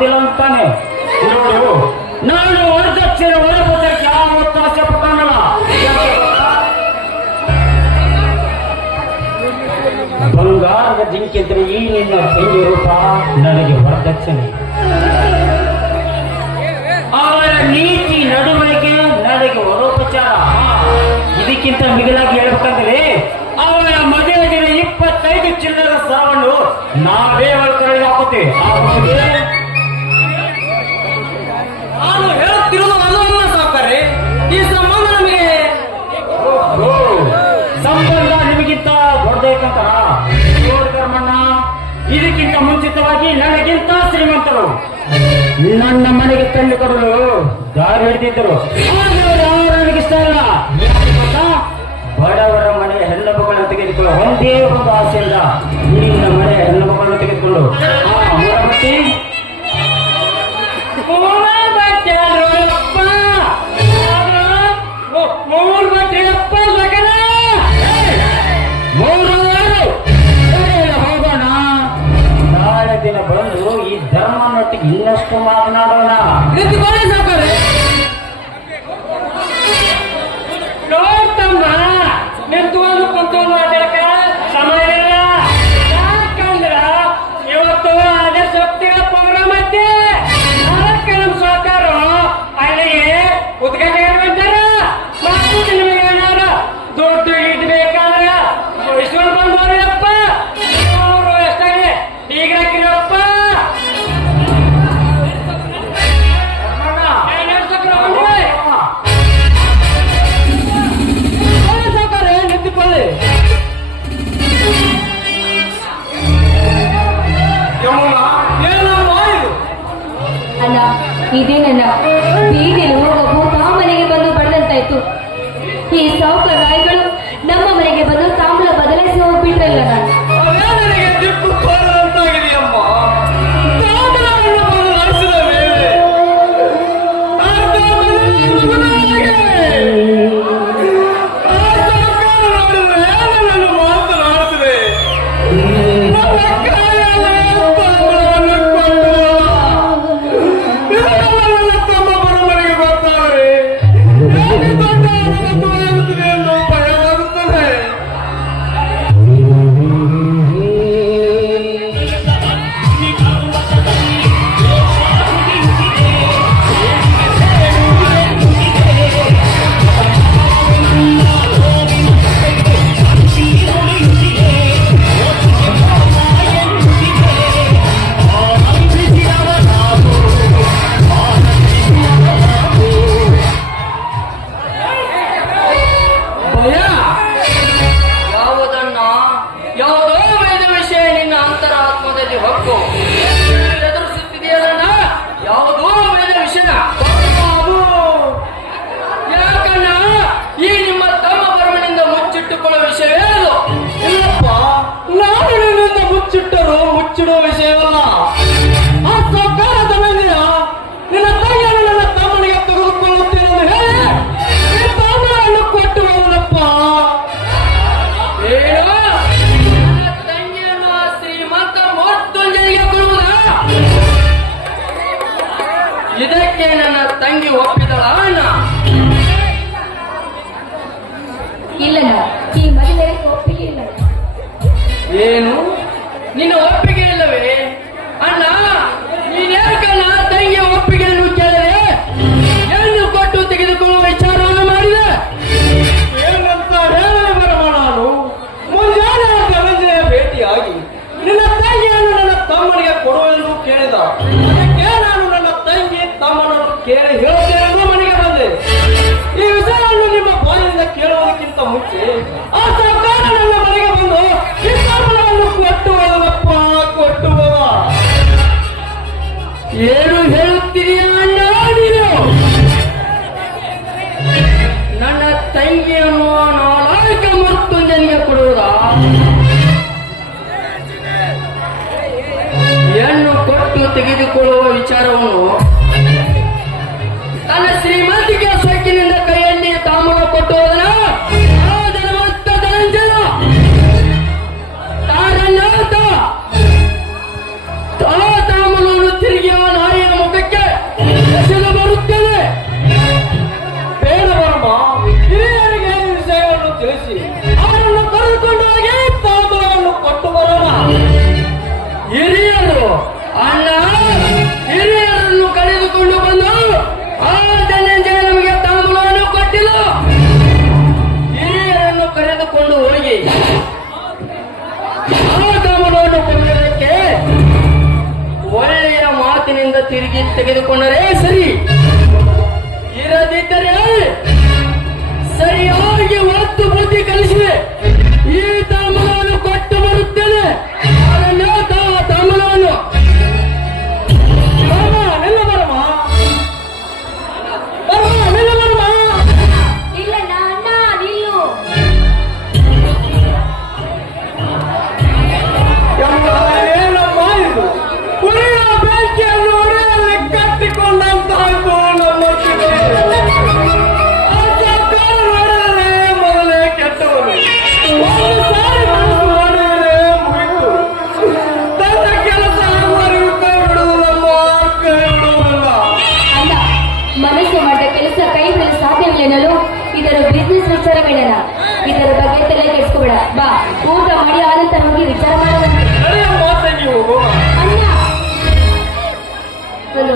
ಕೊಡುವುದಿಲ್ಲ ಅಂತಾನೆ. ನೋಡು, ನಾನು ವರದಕ್ಷಿಣೆ ಒಳಗೋದಕ್ಕೆ ಯಾವತ್ತೂ ಆಸೆ ಪಟ್ಟನಲ್ಲ. ಬಂಗಾರದ ಜಿಂಕಿದ್ರೆ ಈ ನಿನ್ನ ತಂಗಿ ರೂಪ ನನಗೆ ವರದಕ್ಷಿಣೆ. ಅವರ ನೀತಿ ನಡವಳಿಕೆ ನನಗೆ ವರೋಪಚಾರ. ಇದಕ್ಕಿಂತ ಮಿಗಿಲಾಗಿ ಹೇಳ್ಬೇಕಂದ್ರೆ ಅವರ ಮದುವೆ ದಿನ 25 ಚಿಲ್ಲರ ಸರವನ್ನು ನಾವೇ ಒಳಕರಳಿಗೆ ಹಾಕುತ್ತೇವೆ. ನಾನು ಹೇಳುತ್ತಿರುವುದು ಅದನ್ನ ಸಾಕಾರೆ. ಈ ಸಂಬಂಧ ನಮಗೆ ಸಂಬಂಧ ನಿಮಗಿಂತ ದೊಡ್ಡದೇಕಂತ ಕರ್ಮಣ್ಣ. ಇದಕ್ಕಿಂತ ಮುಂಚಿತವಾಗಿ ನನಗಿಂತ ಶ್ರೀಮಂತರು ನನ್ನ ಮನೆಗೆ ತಂದು ಕೊಡಲು ದಾರಿ ಹಿಡಿದಿದ್ದರು. ನನಗಿಷ್ಟ ಇಲ್ಲ. ಬಡವರ ಮನೆಯ ಹೆಣ್ಣು ಮಕ್ಕಳನ್ನು ತೆಗೆದುಕೊಳ್ಳೋ ಒಂದೇ ಒಂದು ಆಸೆಯಿಂದ ನಿನ್ನ ಮನೆಯ ಹೆಣ್ಣು ಮಕ್ಕಳನ್ನು ತೆಗೆದುಕೊಂಡು ಮೂರಬಟ್ಟಿ ಹೋಗೋಣ. ನಾಳೆ ದಿನ ಬಂದು ಈ ಧರ್ಮನೊಟ್ಟಿಗೆ ಇನ್ನಷ್ಟು ಮಾತನಾಡೋಣ. ನಿಂತುಕೊಂಡು ಕುಂತು ಮಾತಾಡಕ ಸಮಯ ಇಲ್ಲ. ಯಾಕಂದ್ರ ಇವತ್ತು ಅದೇ ಶಕ್ತಿಗಳ ಪ್ರೋಗ್ರಾಮ್ ಐತಿ. ಅದಕ್ಕೆ ನಮ್ಮ ಸರ್ಕಾರ ಅಲ್ಲಿಗೆ ಉದ್ಘಾಟನೆ ಬಂದಾರ. ಮತ್ತು ನಿಮಗೆ ಏನಾರ ದುಡ್ಡು ಇಡ್ಬೇಕಾದ್ರ ಇಸ್ಕೊಂಡು ಬಂದವ್ರಪ್ಪ. ಅವರು ಎಷ್ಟಾಗಿ ಈಗ ಹಾಕಿರಪ್ಪ. ಅಲ್ಲ, ಇದೇ ನನ್ನ ಬೀದಿಯಲ್ಲಿ ಹೋಗುವ ಮನೆಗೆ ಬಂದು ಬಡದಂತಾಯ್ತು. ಈ ಸಾವುಕಾರ ರಾಯಿಗಳು ನಮ್ಮ ಮನೆಗೆ ಬಂದು ತಾಂಬೂಲ ಬದಲಾಯಿಸಿ ಹೋಗ್ಬಿಟ್ರಲ್ಲ. ಮುಚ್ಚಿಡುವ ವಿಷಯವಲ್ಲ. ಆ ಸರ್ಕಾರದ ಮೇಲೆ ನಿನ್ನ ತಾಯಿಯನ್ನು ನನ್ನ ತಮ್ಮನಿಗೆ ತೆಗೆದುಕೊಳ್ಳುತ್ತೇನೆ ಎಂದು ಹೇಳಿ ಈ ತಾಮರನ್ನು ಕೊಟ್ಟು ಹೋದಪ್ಪ. ನನ್ನ ತಂಗಿಯನ್ನು ಶ್ರೀಮಂತ ಮೃತ್ಯುಂಜಯನಿಗೆ ಕೊಡುವುದ? ಇದಕ್ಕೆ ನನ್ನ ತಂಗಿ ಒಪ್ಪಿದಳ ಅಣ್ಣ? ಇಲ್ಲ, ಈ ಮದುವೆ ಒಪ್ಪಿಗೆ ಇಲ್ಲ. ಏನು ನಿನ್ನ ಒಪ್ಪಿಗೆ ಇಲ್ಲವೇ ಅಣ್ಣ? ನೀನ್ಯಾಕಣ್ಣ ತಂಗಿಯ ಒಪ್ಪಿಗೆಯನ್ನು ಕೇಳಿದೆ? ಹೆಣ್ಣು ಕೊಟ್ಟು ತೆಗೆದುಕೊಳ್ಳುವ ವಿಚಾರವನ್ನು ಮಾಡಿದೆ. ಏನಂತ ಹೇಳಲು ಬರಮ ನಾನು ಮುಂಜಾನೆ ಧನಂಜಯ ಭೇಟಿಯಾಗಿ ನಿನ್ನ ತಂಗಿಯನ್ನು ನನ್ನ ತಮ್ಮನಿಗೆ ಕೊಡುವೆಂದು ಕೇಳಿದ. ಅದಕ್ಕೆ ನಾನು ನನ್ನ ತಂಗಿ ತಮ್ಮನನ್ನು ಕೇಳಿ ಹೇಳುತ್ತೇನೆ ಮನೆಗೆ ಬಂದೆ. ಈ ವಿಷಯವನ್ನು ನಿಮ್ಮ ಬಾಯಿಂದ ಕೇಳುವುದಕ್ಕಿಂತ ಮುಂಚೆ ಆ ಸರ್ಕಾರ ನನ್ನ ಮನೆಗೆ ಬಂದು ಈ ತಮ್ಮನನ್ನು ಕೊಟ್ಟು ಹೋದಪ್ಪ, ಕೊಟ್ಟು ಹೋದ. ಏನು ಹೇಳುತ್ತೀರಿಯ ಅಣ್ಣ ನೀನು? ನನ್ನ ತಂಗಿಯನ್ನು ನಾಲ್ಕ ಮೃತ್ಯುಂಜನಿಗೆ ಕೊಡುವುದಾ? ಹೆಣ್ಣು ಕೊಟ್ಟು ತೆಗೆದುಕೊಳ್ಳುವ ವಿಚಾರವನ್ನು ತನ್ನ ಶ್ರೀಮಂತಿಕೆ ಸೊಕ್ಕಿನಿಂದ ಕೈಯಲ್ಲಿ ತಾಂಬೂಲ ಕೊಟ್ಟು ಹೋದನ ತಾಂಬೂಲವನ್ನು ತಿರುಗಿ ನಾಯಿ ಆ ಕಾಮನವನ್ನು ಕೊಂದದಕ್ಕೆ ಒಳ್ಳೆಯ ಮಾತಿನಿಂದ ತಿರುಗಿ ತೆಗೆದುಕೊಂಡರೆ ಸರಿ, ಇರದಿದ್ದರೆ ಸರಿಯಾಗಿ ಒತ್ತು ಬುದ್ಧಿ ಕಲಿಸಿದೆ ಈ ತಾಮನವನ್ನು ಕೊಟ್ಟು ಬರುತ್ತೇನೆ. ಅದನ್ನು ತಾಮನವನ್ನು ಇಲ್ಲ ಅಣ್ಣ ನಿಲ್ಲು. ಏನಮ್ಮ ಇದು? ಉರಿಯ ಬೆಂಕಿಯನ್ನು ಉರಿಯಲ್ಲಿ ಕಟ್ಟಿಕೊಂಡಂತಹ ನಮ್ಮ ಸ್ಥಿತಿ. ಆ ಸರ್ಕಾರ ನೋಡಿದರೆ ಮೊದಲೇ ಕೆಟ್ಟವನು, ಒಂದು ಸಾರಿ ಮನಸ್ಸು ಮಾಡಿದರೆ ಮುಗಿತು. ತನ್ನ ಕೆಲಸ ಆಗುವವರೆಗೂ ಕೈ ಬಿಡುವುದಲ್ಲ, ಕೈ ಬಿಡುವುದಲ್ಲ. ಅಲ್ಲ, ಮನಸ್ಸು ಮಾಡಿದ ಕೆಲಸ ಕೈ ಬಿಡಲು ಸಾಧ್ಯವಿಲ್ಲ ಎನ್ನಲು ಇದರ ಬಿಸ್ನೆಸ್ ವಿಚಾರ ಬೇಡಲ್ಲ. ಇದರ ಬಗ್ಗೆ ತಲೆ ಕೆಡಿಸ್ಕೋಬೇಡ. ಬಾ, ಊಟ ಮಾಡಿ ಆನಂತರ ಹೋಗಿ ವಿಚಾರ ಮಾಡೋಣ. ನಡೆಯ ಮಾತಂಗಿ ಹೋಗು. ಅಣ್ಣ ಒಂದು